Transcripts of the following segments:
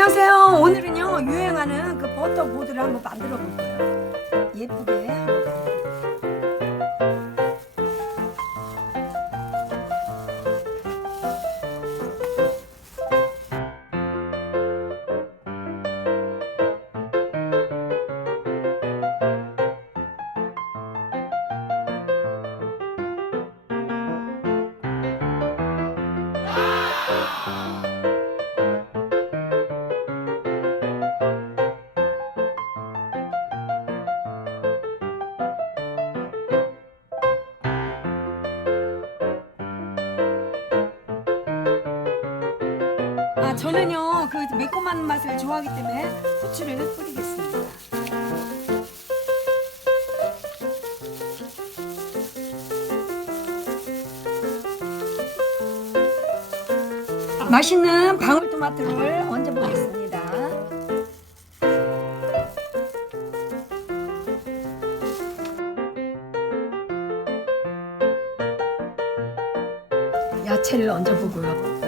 안녕하세요. 오늘은요 유행하는 그 버터 보드를 한번 만들어 볼 거예요. 예쁘게 한번 만들어. 저는요 그 매콤한 맛을 좋아하기 때문에 후추를 뿌리겠습니다. 맛있는 방울토마토를 얹어 보겠습니다. 야채를 얹어 보고요.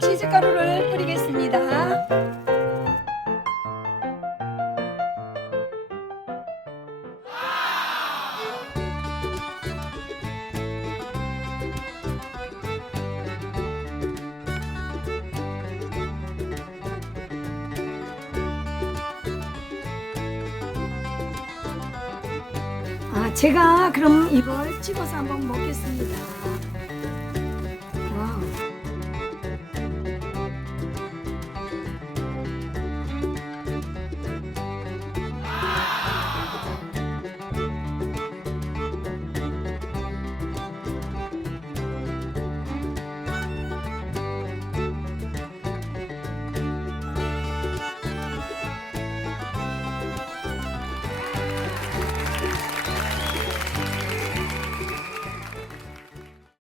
치즈가루를 뿌리겠습니다. 제가 그럼 이걸 찍어서 한번 먹겠습니다.